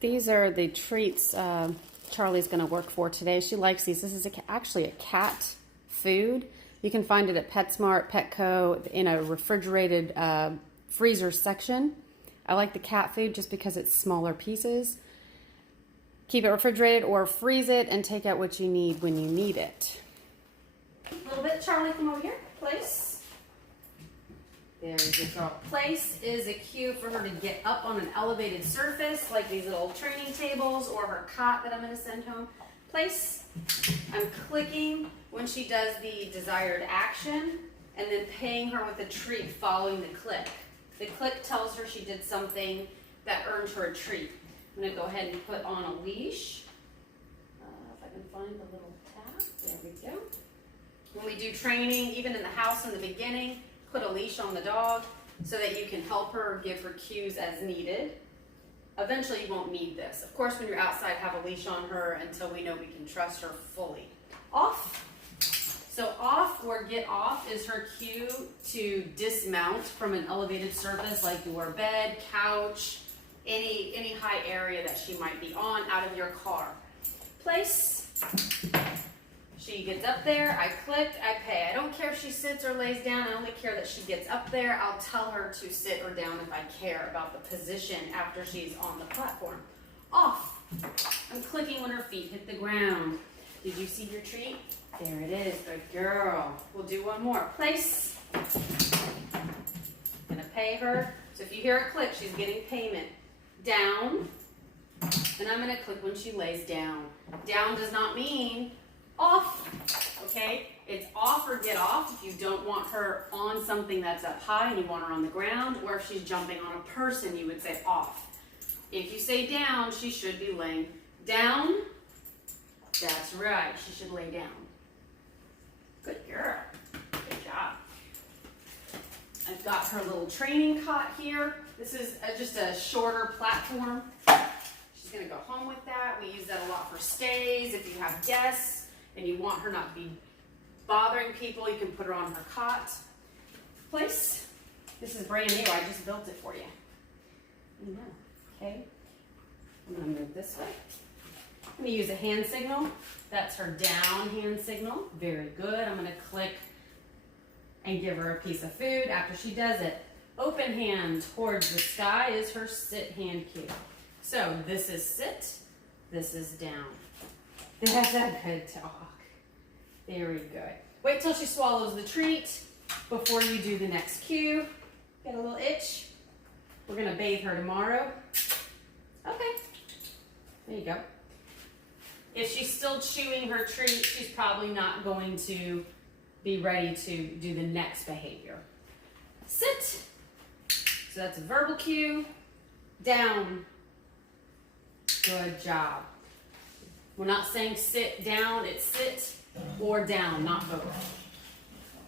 These are the treats Charlie's going to work for today. She likes these. This is actually a cat food. You can find it at PetSmart, Petco, in a refrigerated freezer section. I like the cat food just because it's smaller pieces. Keep it refrigerated or freeze it and take out what you need when you need it. A little bit, Charlie, come over here. Place. There you go. Place is a cue for her to get up on an elevated surface, like these little training tables or her cot that I'm going to send home. Place. I'm clicking when she does the desired action, and then paying her with a treat following the click. The click tells her she did something that earned her a treat. I'm going to go ahead and put on a leash. If I can find the little tab. There we go. When we do training, even in the house in the beginning, put a leash on the dog so that you can help her or give her cues as needed. Eventually you won't need this. Of course, when you're outside, have a leash on her until we know we can trust her fully. Off. So off or get off is her cue to dismount from an elevated surface like your bed, couch, any high area that she might be on out of your car. Place. She gets up there, I click, I pay. I don't care if she sits or lays down, I only care that she gets up there. I'll tell her to sit or down if I care about the position after she's on the platform. Off. I'm clicking when her feet hit the ground. Did you see your treat? There it is, good girl. We'll do one more. Place. I'm gonna pay her. So if you hear a click, she's getting payment. Down. And I'm gonna click when she lays down. Down does not mean off, okay? It's off or get off if you don't want her on something that's up high and you want her on the ground, or if she's jumping on a person, you would say off. If you say down, she should be laying down. That's right, she should lay down. Good girl, good job. I've got her little training cot here. This is just a shorter platform. She's gonna go home with that. We use that a lot for stays. If you have guests, and you want her not to be bothering people, you can put her on her cot. Place. This is brand new. I just built it for you. Okay. I'm going to move this way. I'm going to use a hand signal. That's her down hand signal. Very good. I'm going to click and give her a piece of food after she does it. Open hand towards the sky is her sit hand cue. So this is sit. This is down. That's a good talk. Very good. Wait till she swallows the treat before you do the next cue. Got a little itch? We're going to bathe her tomorrow. Okay. There you go. If she's still chewing her treat, she's probably not going to be ready to do the next behavior. Sit. So that's a verbal cue. Down. Good job. We're not saying sit down, it's sit or down, not both.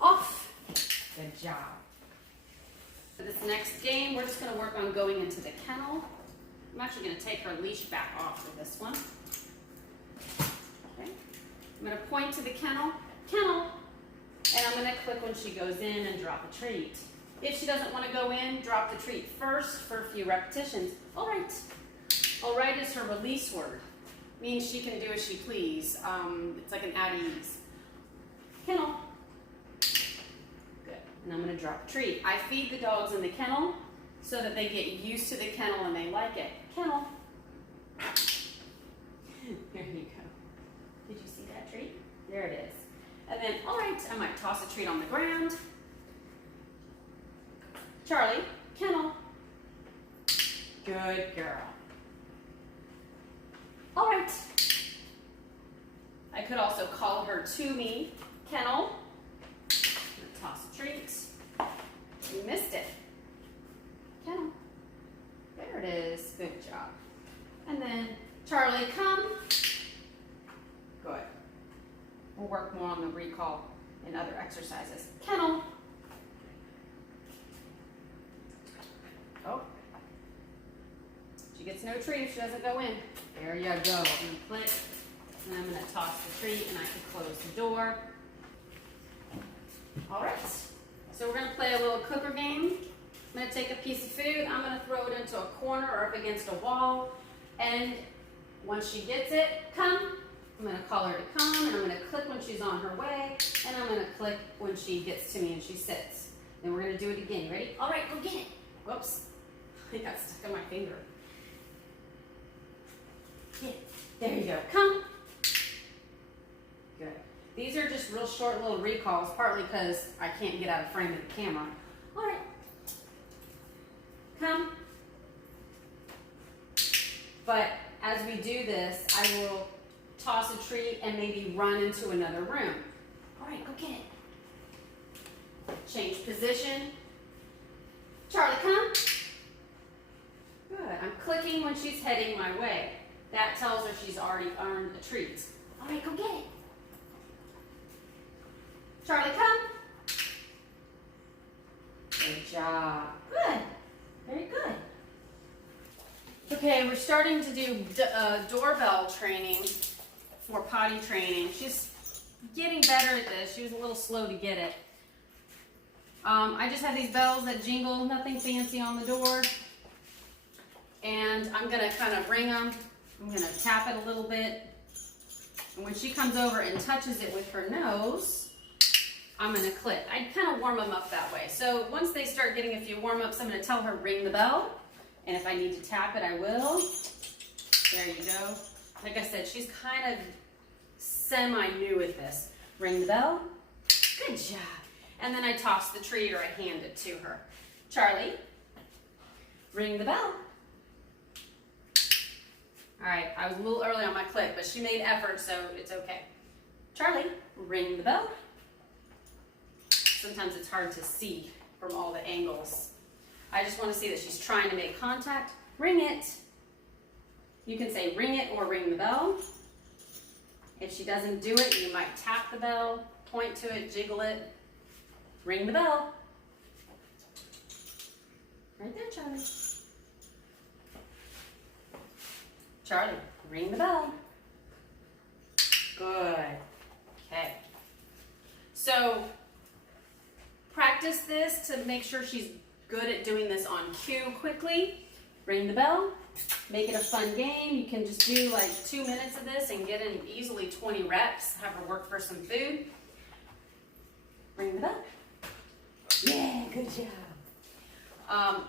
Off. Good job. For this next game, we're just going to work on going into the kennel. I'm actually going to take her leash back off for this one. Okay. I'm going to point to the kennel, kennel, and I'm going to click when she goes in and drop a treat. If she doesn't want to go in, drop the treat first for a few repetitions. All right. All right is her release word. Means she can do as she please. It's like an at ease. Kennel. Good. And I'm going to drop a treat. I feed the dogs in the kennel so that they get used to the kennel and they like it. Kennel. There you go. Did you see that treat? There it is. And then, all right, I might toss a treat on the ground. Charlie, kennel. Good girl. All right. I could also call her to me. Kennel. Toss a treat. You missed it. Kennel. There it is. Good job. And then, Charlie, come. Good. We'll work more on the recall in other exercises. Kennel. Oh. She gets no treat if she doesn't go in. There you go. I'm going to click, and I'm going to toss the treat, and I can close the door. All right. So we're going to play a little cooker game. I'm going to take a piece of food. I'm going to throw it into a corner or up against a wall. And once she gets it, come. I'm going to call her to come, and I'm going to click when she's on her way, and I'm going to click when she gets to me and she sits. Then we're going to do it again. Ready? All right, go get it. Whoops. I got stuck on my finger. Get it. There you go. Come. Good. These are just real short little recalls, partly because I can't get out of frame of the camera. All right. Come. But as we do this, I will toss a treat and maybe run into another room. All right, go get it. Change position. Charlie, come. Good. I'm clicking when she's heading my way. That tells her she's already earned a treat. All right, go get it. Charlie, come. Good job. Good. Very good. Okay, we're starting to do doorbell training for potty training. She's getting better at this. She was a little slow to get it. I just have these bells that jingle, nothing fancy on the door. And I'm going to kind of ring them. I'm going to tap it a little bit. And when she comes over and touches it with her nose, I'm going to click. I kind of warm them up that way. So once they start getting a few warm-ups, I'm going to tell her ring the bell. And if I need to tap it, I will. There you go. Like I said, she's kind of semi-new at this. Ring the bell. Good job. And then I toss the treat or I hand it to her. Charlie, ring the bell. All right, I was a little early on my click, but she made effort, so it's okay. Charlie, ring the bell. Sometimes it's hard to see from all the angles. I just want to see that she's trying to make contact. Ring it. You can say ring it or ring the bell. If she doesn't do it, you might tap the bell, point to it, jiggle it. Ring the bell. Right there, Charlie. Charlie, ring the bell. Good. Okay. So, practice this to make sure she's good at doing this on cue quickly. Ring the bell. Make it a fun game. You can just do like 2 minutes of this and get in easily 20 reps. Have her work for some food. Ring the bell. Yeah, good job.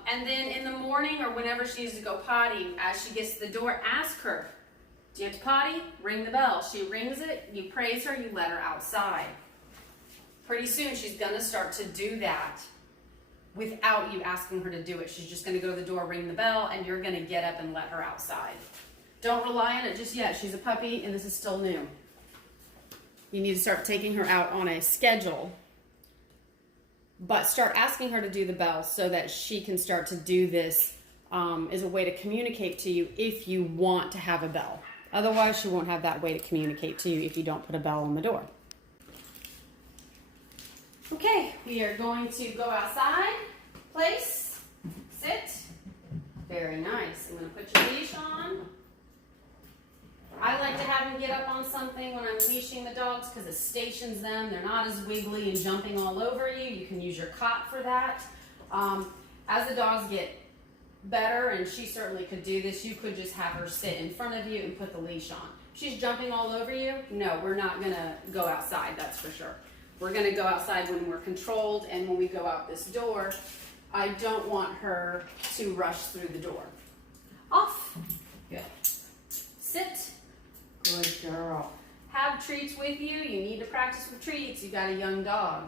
And then in the morning or whenever she needs to go potty, as she gets to the door, ask her, do you have to potty? Ring the bell. She rings it, you praise her, you let her outside. Pretty soon she's going to start to do that without you asking her to do it. She's just going to go to the door, ring the bell, and you're going to get up and let her outside. Don't rely on it just yet. She's a puppy and this is still new. You need to start taking her out on a schedule. But start asking her to do the bell so that she can start to do this as a way to communicate to you if you want to have a bell. Otherwise, she won't have that way to communicate to you if you don't put a bell on the door. Okay, we are going to go outside, place, sit. Very nice. I'm going to put your leash on. I like to have them get up on something when I'm leashing the dogs because it stations them. They're not as wiggly and jumping all over you. You can use your cot for that. As the dogs get better, and she certainly could do this, you could just have her sit in front of you and put the leash on. If she's jumping all over you, no, we're not going to go outside, that's for sure. We're going to go outside when we're controlled, and when we go out this door, I don't want her to rush through the door. Off. Good. Sit. Good girl. Have treats with you. You need to practice with treats. You got a young dog.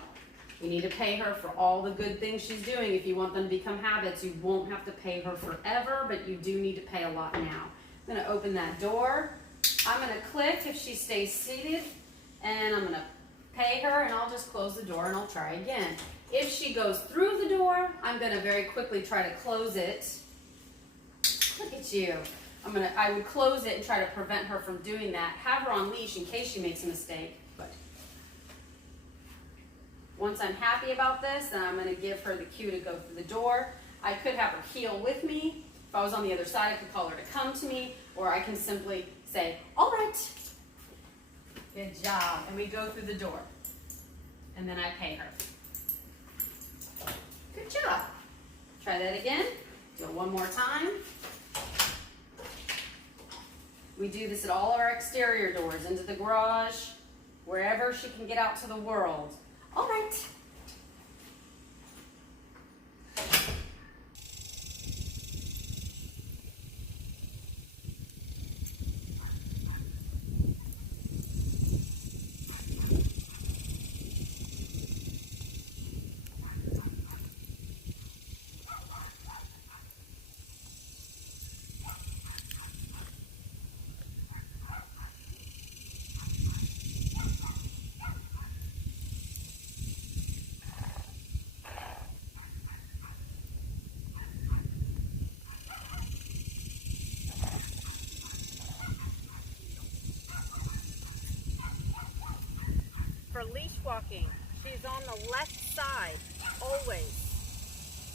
You need to pay her for all the good things she's doing. If you want them to become habits, you won't have to pay her forever, but you do need to pay a lot now. I'm going to open that door. I'm going to click if she stays seated, and I'm going to pay her, and I'll just close the door and I'll try again. If she goes through the door, I'm going to very quickly try to close it. Look at you. I would close it and try to prevent her from doing that. Have her on leash in case she makes a mistake. But once I'm happy about this, then I'm going to give her the cue to go through the door. I could have her heel with me. If I was on the other side, I could call her to come to me, or I can simply say, all right. Good job. And we go through the door. And then I pay her. Good job. Try that again. Do it one more time. We do this at all our exterior doors, into the garage, wherever she can get out to the world. All right. For leash walking, she's on the left side, always.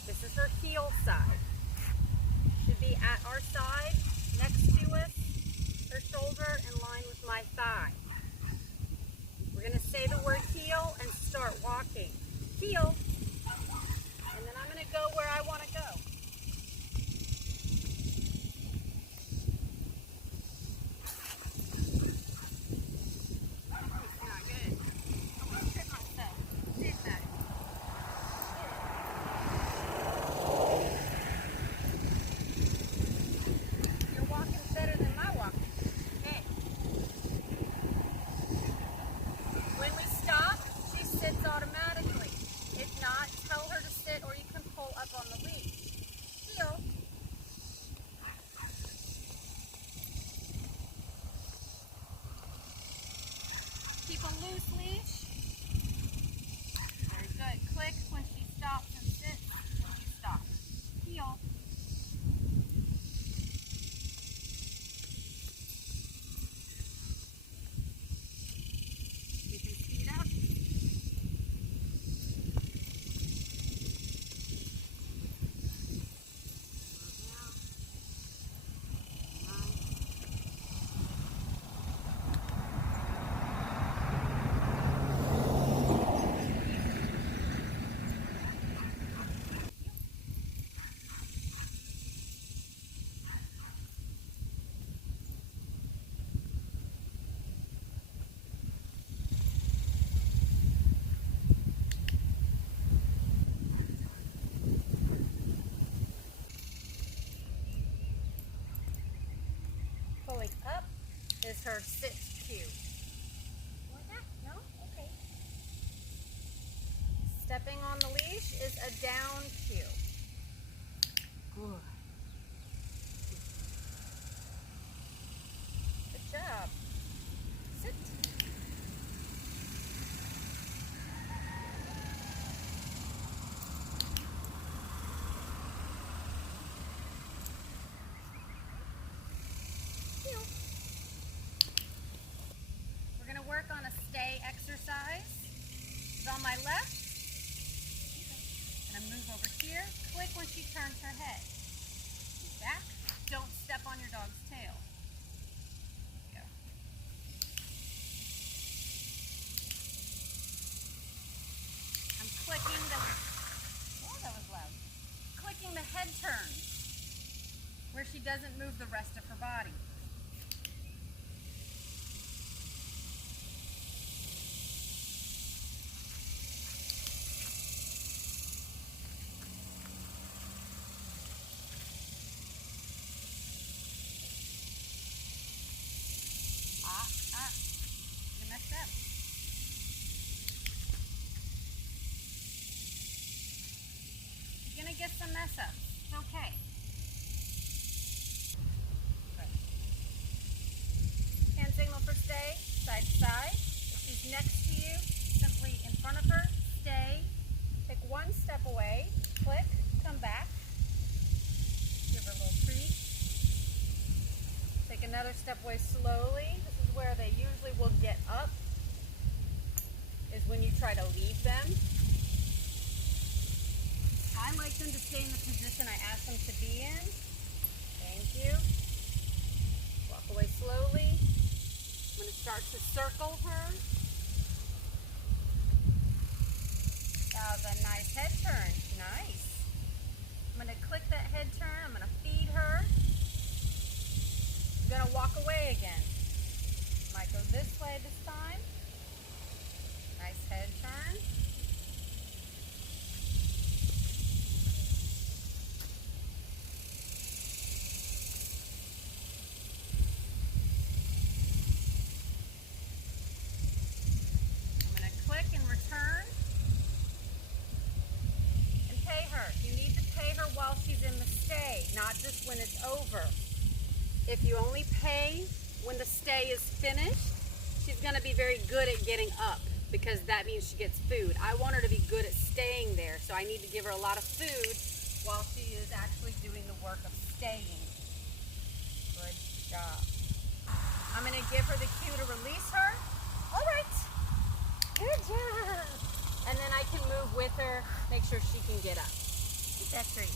This is her heel side. Should be at our side, next to us, her shoulder in line with my thigh. We're going to say the word heel and start walking. Heel. And then I'm going to go where I want to go. Automatically. If not, tell her to sit or you can pull up on the leash. Heel. Keep a loose leash. Very good. Click when she stops and sit when you stop. Heel. You can speed up. Pulling up is her sit cue. Like that? No? Okay. Stepping on the leash is a down cue. Good. Good job. Sit. We're going to work on a stay exercise. It's on my left. I'm going to move over here. Click when she turns her head. Back. Don't step on your dog's tail. Go. I'm clicking the... Oh, that was loud. Clicking the head turns where she doesn't move the rest of her body. You messed up. You're gonna get some mess ups. It's okay. Hand signal for stay, side to side. If she's next to you, simply in front of her, stay. Take one step away, click, come back. Give her a little treat. Take another step away slowly. This is where they usually will get up, is when you try to leave them. I like them to stay in the position I ask them to be in. Thank you. Walk away slowly. I'm going to start to circle her. That was a nice head turn. Nice. I'm going to click that head turn. I'm going to feed her. gonna walk away again. Might go this way this time. Nice head turn. I'm gonna click and return. And pay her. You need to pay her while she's in the stay, not just when it's over. If you only pay when the stay is finished, she's going to be very good at getting up because that means she gets food. I want her to be good at staying there, so I need to give her a lot of food while she is actually doing the work of staying. Good job. I'm going to give her the cue to release her. All right. Good job. And then I can move with her, make sure she can get up. Get that treat.